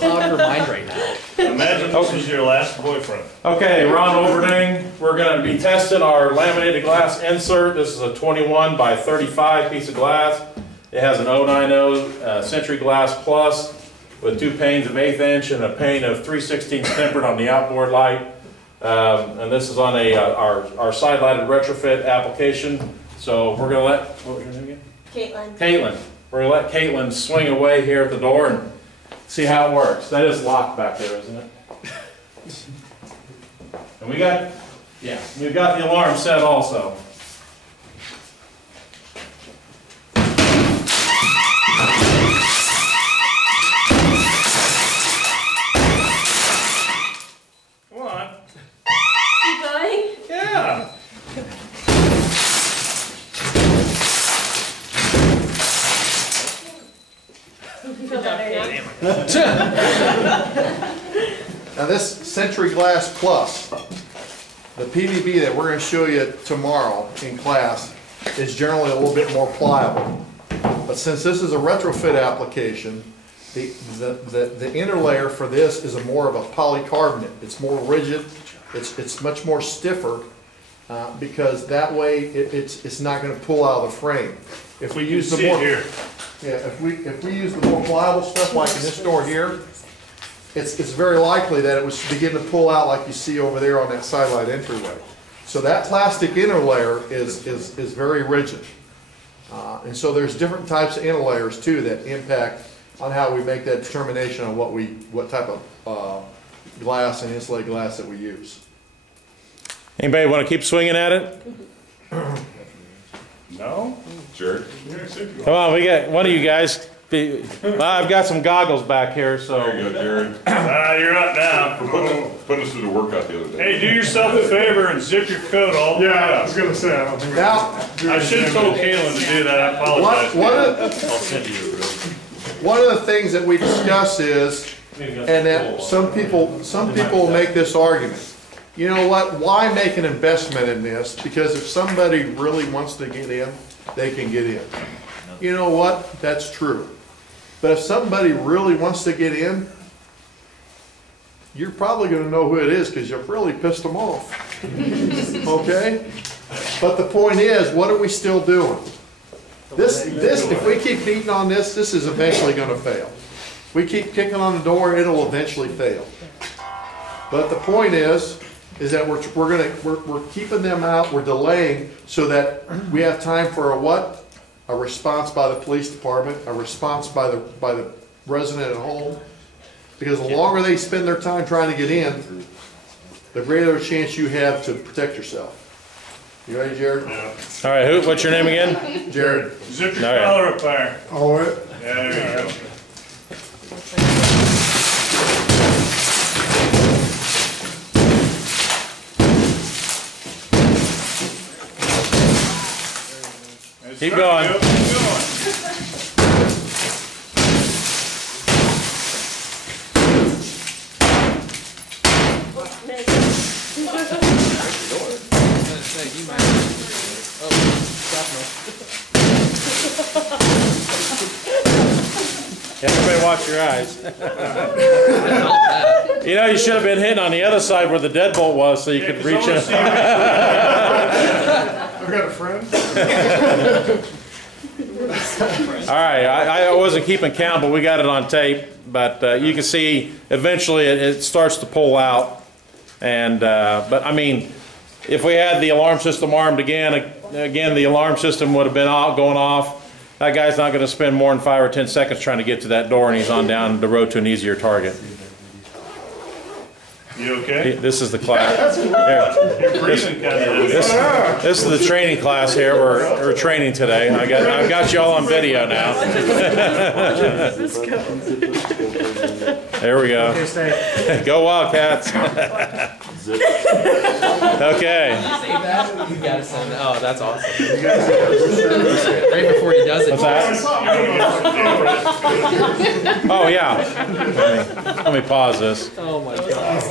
cloud her mind right now. Imagine this is your last boyfriend. Okay, Ron Overding, we're going to be testing our laminated glass insert. This is a 21 by 35 piece of glass. It has an 090 Century Glass Plus with 2 panes of 1/8 inch and a pane of 3/16 tempered on the outboard light. And this is on our side lighted retrofit application. So we're going to let, what was your name again? Caitlin. Caitlin. We're going to let Caitlin swing away here at the door and see how it works. That is locked back there, isn't it? And we've got the alarm set also. Come on. Keep going. Yeah. You feel better now? Now this Century Glass Plus, the PVB that we're going to show you tomorrow in class is generally a little bit more pliable. But since this is a retrofit application, the inner layer for this is more of a polycarbonate. It's more rigid, it's much more stiffer because that way it's not going to pull out of the frame. If we use the more if we use the more pliable stuff like in this door here, it's very likely that it would begin to pull out like you see over there on that sidelight entryway. So that plastic inner layer is very rigid. And so there's different types of inner layers too that impact on how we make that determination on what type of glass and insulated glass that we use. Anybody want to keep swinging at it? No? Sure. Come on, we got one of you guys. I've got some goggles back here, so. There you go, Jared. You're up now. Put us through the workout the other day. Hey, do yourself a favor and zip your coat all the way Yeah, I up. was gonna say, I don't think Now, I should have told Caitlin to do that. I apologize. I'll send you a real. one of the things that we discuss is, and that some people will make this argument. You know what, why make an investment in this? Because if somebody really wants to get in, they can get in. You know what, that's true. But if somebody really wants to get in, you're probably going to know who it is because you've really pissed them off. Okay? But the point is, what are we still doing? This, if we keep beating on this, this is eventually going to fail. We keep kicking on the door, it'll eventually fail. But the point is that we're keeping them out, we're delaying so that we have time for a what? A response by the police department, a response by the resident at home. Because the longer they spend their time trying to get in, the greater chance you have to protect yourself. You ready, Jared? Yeah. All right, what's your name again? Jared. Zip your All right. collar up there. Oh, it. Yeah, there you go. Keep going. Keep going. Everybody watch your eyes. You know, you should have been hitting on the other side where the deadbolt was so you could reach in. I've got a friend. All right, I wasn't keeping count, but we got it on tape. But you can see eventually it starts to pull out. And but I mean, if we had the alarm system armed again, the alarm system would have been going off. That guy's not going to spend more than 5 or 10 seconds trying to get to that door, and he's on down the road to an easier target. You okay? This is the class. You're breathing kind of. This is the training class here. We're training today. I've got you all on video now. There we go. Go Wildcats. Okay. You gotta send. Oh, that's awesome. Right before he does it. What's that? Oh yeah. Let me pause this. Oh my god.